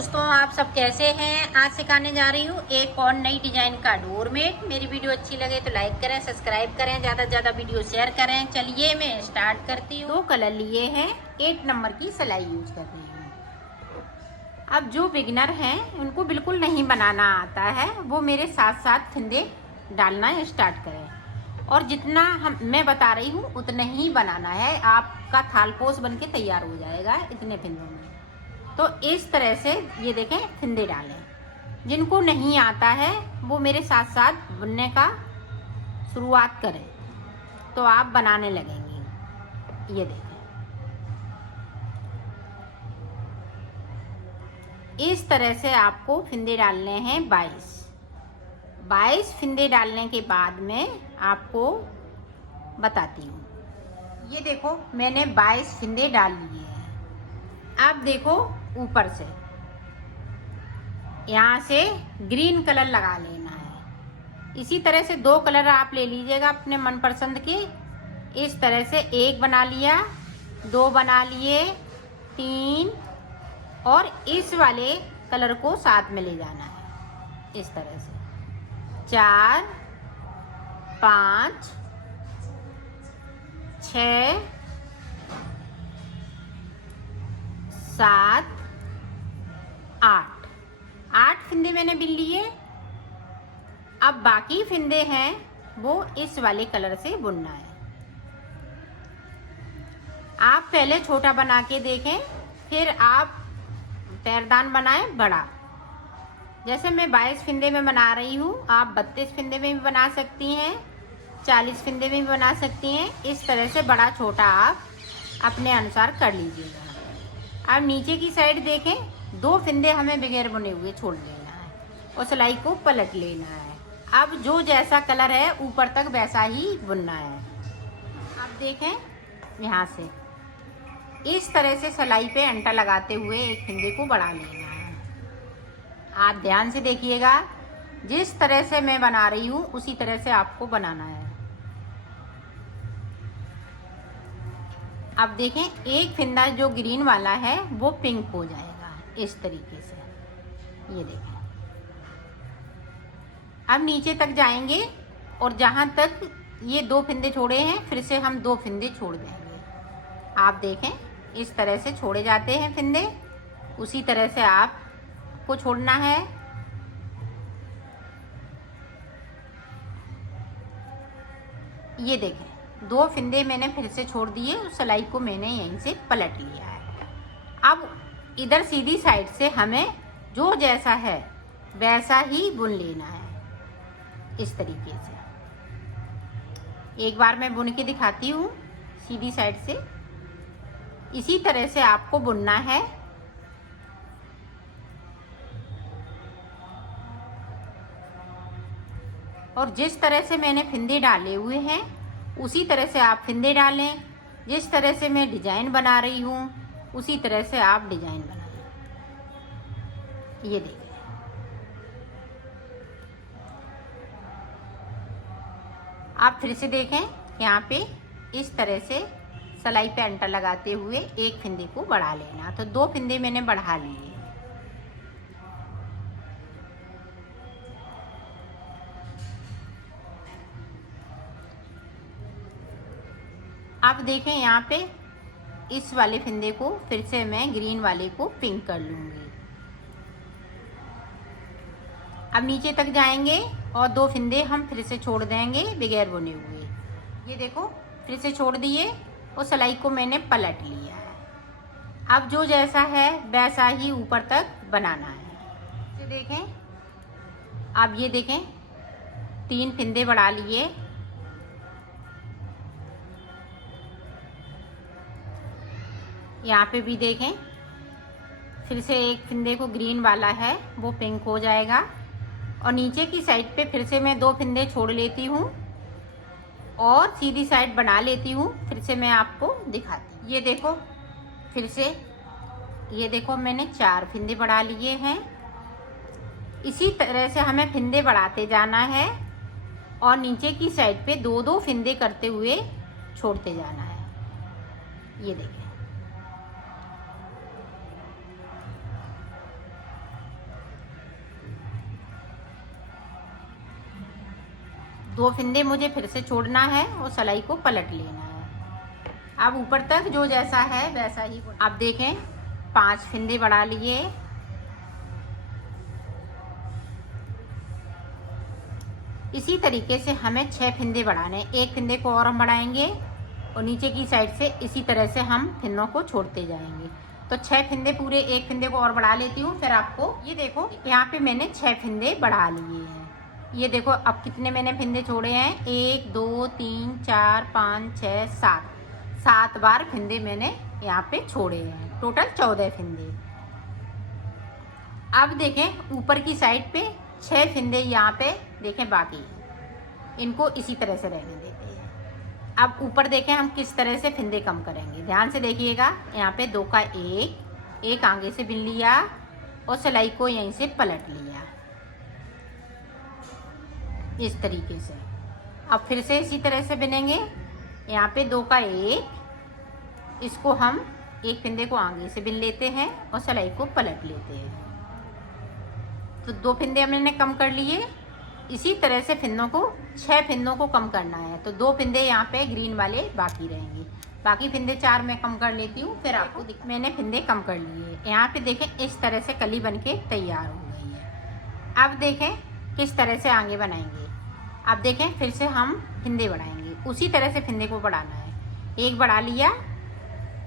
दोस्तों, आप सब कैसे हैं। आज सिखाने जा रही हूँ एक और नई डिजाइन का डोरमेट। मेरी वीडियो अच्छी लगे तो लाइक करें, सब्सक्राइब करें, ज़्यादा से ज़्यादा वीडियो शेयर करें। चलिए मैं स्टार्ट करती हूँ। 2 कलर लिए हैं, 8 नंबर की सिलाई यूज कर रही हूँ। अब जो बिगिनर हैं उनको बिल्कुल नहीं बनाना आता है, वो मेरे साथ साथ फंदे डालना स्टार्ट करें और जितना मैं बता रही हूँ उतना ही बनाना है। आपका थालपोश बन के तैयार हो जाएगा इतने फंदों में। तो इस तरह से ये देखें फंदे डालें। जिनको नहीं आता है वो मेरे साथ साथ बुनने का शुरुआत करें तो आप बनाने लगेंगे। ये देखें, इस तरह से आपको फंदे डालने हैं 22 फंदे डालने के बाद में आपको बताती हूँ। ये देखो मैंने 22 फंदे डाल लिए हैं। अब देखो ऊपर से यहाँ से ग्रीन कलर लगा लेना है। इसी तरह से 2 कलर आप ले लीजिएगा अपने मनपसंद के। इस तरह से 1 बना लिया, 2 बना लिए, 3 और इस वाले कलर को साथ में ले जाना है। इस तरह से 4 5 6 7 8 फंदे मैंने बिन लिए। अब बाकी फंदे हैं वो इस वाले कलर से बुनना है। आप पहले छोटा बना के देखें, फिर आप पैरदान बनाएं बड़ा। जैसे मैं 22 फंदे में बना रही हूँ, आप 32 फंदे में भी बना सकती हैं, 40 फंदे में भी बना सकती हैं। इस तरह से बड़ा छोटा आप अपने अनुसार कर लीजिएगा। अब नीचे की साइड देखें, 2 फंदे हमें बगैर बुने हुए छोड़ देना है और सिलाई को पलट लेना है। अब जो जैसा कलर है ऊपर तक वैसा ही बुनना है। अब देखें यहाँ से इस तरह से सिलाई पे अंटा लगाते हुए एक फंदे को बढ़ा लेना है। आप ध्यान से देखिएगा, जिस तरह से मैं बना रही हूँ उसी तरह से आपको बनाना है। अब देखें एक फंदा जो ग्रीन वाला है वो पिंक हो जाएगा इस तरीके से। ये देखें, अब नीचे तक जाएंगे और जहाँ तक ये 2 फंदे छोड़े हैं फिर से हम 2 फंदे छोड़ देंगे। आप देखें इस तरह से छोड़े जाते हैं फंदे, उसी तरह से आपको छोड़ना है। ये देखें 2 फंदे मैंने फिर से छोड़ दिए, उस सिलाई को मैंने यहीं से पलट लिया है। अब इधर सीधी साइड से हमें जो जैसा है वैसा ही बुन लेना है इस तरीके से। एक बार मैं बुन के दिखाती हूँ सीधी साइड से। इसी तरह से आपको बुनना है। और जिस तरह से मैंने फंदे डाले हुए हैं उसी तरह से आप फंदे डालें। जिस तरह से मैं डिजाइन बना रही हूँ उसी तरह से आप डिजाइन बनाएं। ये देखिए, आप फिर से देखें यहाँ पे इस तरह से सिलाई पे अंटा लगाते हुए एक फंदे को बढ़ा लेना। तो 2 फंदे मैंने बढ़ा लिए। अब देखें यहाँ पे इस वाले फंदे को फिर से मैं ग्रीन वाले को पिंक कर लूँगी। अब नीचे तक जाएंगे और 2 फंदे हम फिर से छोड़ देंगे बगैर बुने हुए। ये देखो फिर से छोड़ दिए और सिलाई को मैंने पलट लिया है। अब जो जैसा है वैसा ही ऊपर तक बनाना है। ये देखें, अब ये देखें 3 फंदे बढ़ा लिए। यहाँ पे भी देखें फिर से एक फंदे को ग्रीन वाला है वो पिंक हो जाएगा और नीचे की साइड पे फिर से मैं 2 फंदे छोड़ लेती हूँ और सीधी साइड बना लेती हूँ। फिर से मैं आपको दिखाती हूँ। ये देखो फिर से, ये देखो मैंने 4 फंदे बढ़ा लिए हैं। इसी तरह से हमें फंदे बढ़ाते जाना है और नीचे की साइड पे 2-2 फंदे करते हुए छोड़ते जाना है। ये देखें, 2 फिंदे मुझे फिर से छोड़ना है और सिलाई को पलट लेना है। अब ऊपर तक जो जैसा है वैसा ही। अब देखें 5 फिंदे बढ़ा लिए। इसी तरीके से हमें 6 फिंदे बढ़ाने। एक फिंदे को और हम बढ़ाएंगे और नीचे की साइड से इसी तरह से हम फिंदों को छोड़ते जाएंगे। तो 6 फिंदे पूरे, एक फिंदे को और बढ़ा लेती हूँ फिर आपको। ये देखो यहाँ पे मैंने 6 फिंदे बढ़ा लिए हैं। ये देखो अब कितने मैंने फिंदे छोड़े हैं, 1 2 3 4 5 6 7 बार फिंदे मैंने यहाँ पे छोड़े हैं। टोटल 14 फिंदे। अब देखें ऊपर की साइड पे 6 फिंदे यहाँ पे देखें बाकी, इनको इसी तरह से रहने देते हैं। अब ऊपर देखें हम किस तरह से फिंदे कम करेंगे, ध्यान से देखिएगा। यहाँ पे 2 का 1 आगे से बिन लिया और सिलाई को यहीं से पलट लिया इस तरीके से। अब फिर से इसी तरह से बिनेंगे। यहाँ पे 2 का 1, इसको हम एक फिंदे को आगे से बिन लेते हैं और सिलाई को पलट लेते हैं। तो 2 फिंदे हमने कम कर लिए। इसी तरह से फिंदों को 6 फिंदों को कम करना है। तो 2 फिंदे यहाँ पे ग्रीन वाले बाकी रहेंगे, बाकी फिंदे 4 मैं कम कर लेती हूँ फिर आपको मैंने फिंदे कम कर लिए। यहाँ पे देखें इस तरह से कली बन के तैयार हो गई है। अब देखें किस तरह से आगे बनाएंगे। अब देखें फिर से हम फिंदे बढ़ाएंगे, उसी तरह से फिंदे को बढ़ाना है। एक बढ़ा लिया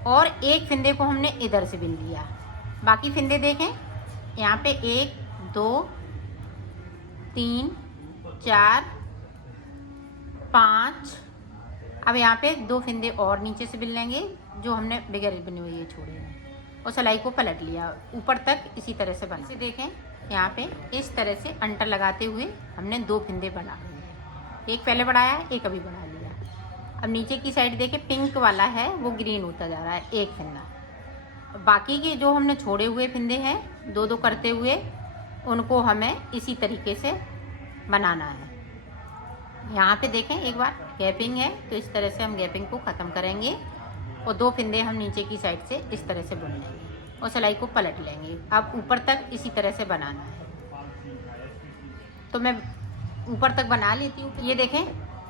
और एक फिंदे को हमने इधर से बिन लिया। बाकी फिंदे देखें यहाँ पे 1 2 3 4 5। अब यहाँ पे 2 फिंदे और नीचे से बिन लेंगे जो हमने बगैर बने हुए ये छोड़े हैं और सिलाई को पलट लिया ऊपर तक इसी तरह से बना। देखें यहाँ पे इस तरह से अंटर लगाते हुए हमने 2 फिंदे बना लिए। एक पहले बढ़ाया, एक अभी बढ़ा लिया। अब नीचे की साइड देखें पिंक वाला है वो ग्रीन होता जा रहा है, एक फिंदा। बाकी के जो हमने छोड़े हुए फिंदे हैं 2-2 करते हुए, उनको हमें इसी तरीके से बनाना है। यहाँ पे देखें एक बार गैपिंग है तो इस तरह से हम गैपिंग को ख़त्म करेंगे और 2 फिंदे हम नीचे की साइड से इस तरह से बुन लेंगे और सिलाई को पलट लेंगे। अब ऊपर तक इसी तरह से बनाना है। तो मैं ऊपर तक बना लेती हूँ। ये देखें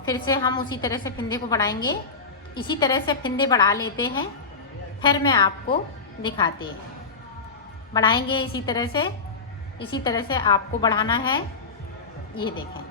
फिर से हम उसी तरह से फिंदे को बढ़ाएंगे। इसी तरह से फिंदे बढ़ा लेते हैं फिर मैं आपको दिखाते हैं। बढ़ाएंगे इसी तरह से आपको बढ़ाना है। ये देखें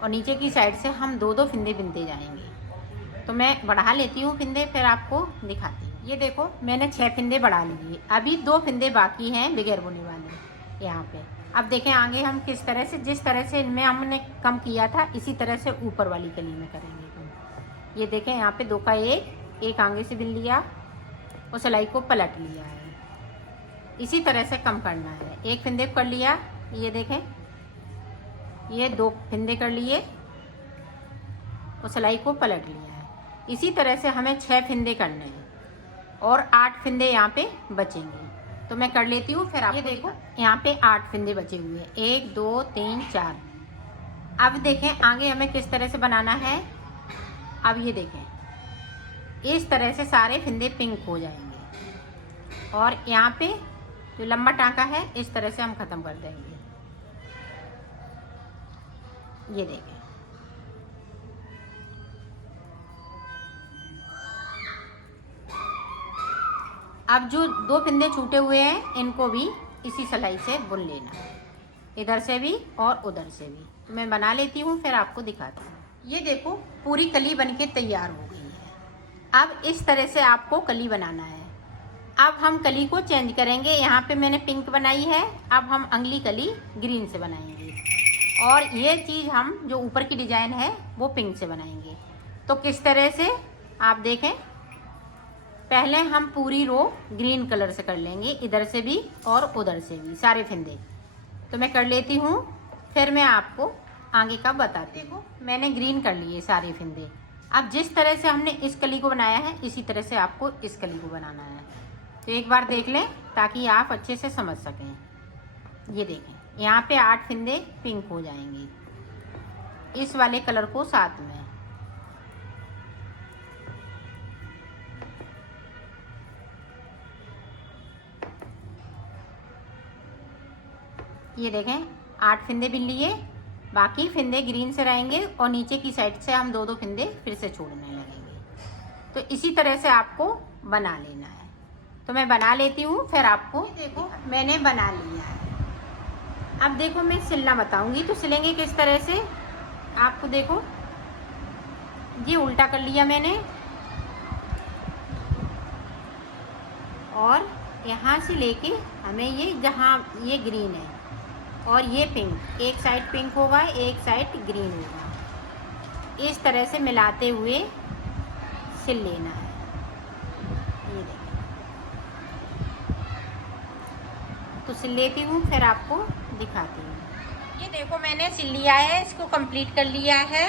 और नीचे की साइड से हम 2-2 फिंदे बिनते जाएंगे। तो मैं बढ़ा लेती हूँ फिंदे फिर आपको दिखाती हूँ। ये देखो मैंने 6 फिंदे बढ़ा लिए, अभी 2 फिंदे बाकी हैं बगैर बुने वाले यहाँ पे। अब देखें आगे हम किस तरह से, जिस तरह से इनमें हमने कम किया था इसी तरह से ऊपर वाली कली में करेंगे कम। ये देखें यहाँ पे 2 का 1 आगे से बिन लिया और सिलाई को पलट लिया है। इसी तरह से कम करना है। एक फिंदे कर लिया, ये देखें ये 2 फिंदे कर लिए और सिलाई को पलट लिया है। इसी तरह से हमें 6 फिंदे करने हैं और 8 फिंदे यहाँ पे बचेंगे। तो मैं कर लेती हूँ फिर आप। ये देखो यहाँ पे 8 फिंदे बचे हुए हैं, 1 2 3 4। अब देखें आगे हमें किस तरह से बनाना है। अब ये देखें इस तरह से सारे फिंदे पिंक हो जाएंगे और यहाँ पे जो लंबा टाँका है इस तरह से हम ख़त्म कर देंगे। ये देखें अब जो 2 फिंदे छूटे हुए हैं इनको भी इसी सिलाई से बुन लेना है, इधर से भी और उधर से भी। तो मैं बना लेती हूँ फिर आपको दिखाती हूँ। ये देखो पूरी कली बनके तैयार हो गई है। अब इस तरह से आपको कली बनाना है। अब हम कली को चेंज करेंगे। यहाँ पे मैंने पिंक बनाई है, अब हम अगली कली ग्रीन से बनाएंगे और ये चीज़ हम जो ऊपर की डिजाइन है वो पिंक से बनाएंगे। तो किस तरह से आप देखें, पहले हम पूरी रो ग्रीन कलर से कर लेंगे, इधर से भी और उधर से भी सारे फिंदे। तो मैं कर लेती हूँ फिर मैं आपको आगे का बताती हूँ। मैंने ग्रीन कर लिए सारे फिंदे। अब जिस तरह से हमने इस कली को बनाया है इसी तरह से आपको इस कली को बनाना है। तो एक बार देख लें ताकि आप अच्छे से समझ सकें। ये देखें यहाँ पे 8 फिंदे पिंक हो जाएंगे इस वाले कलर को साथ में। ये देखें 8 फिंदे बिन लिए बाकी फिंदे ग्रीन से रहेंगे और नीचे की साइड से हम 2-2 फिंदे फिर से छोड़ने लगेंगे। तो इसी तरह से आपको बना लेना है। तो मैं बना लेती हूँ, फिर आपको देखो मैंने बना लिया है। अब देखो मैं सिलना बताऊंगी, तो सिलेंगे किस तरह से। आपको देखो ये उल्टा कर लिया मैंने और यहाँ से लेके हमें ये जहाँ ये ग्रीन है और ये पिंक, एक साइड पिंक होगा एक साइड ग्रीन होगा, इस तरह से मिलाते हुए सिल लेना है। ये देखो, तो सिल लेती हूँ फिर आपको दिखाती हूँ। ये देखो मैंने सिल लिया है, इसको कंप्लीट कर लिया है।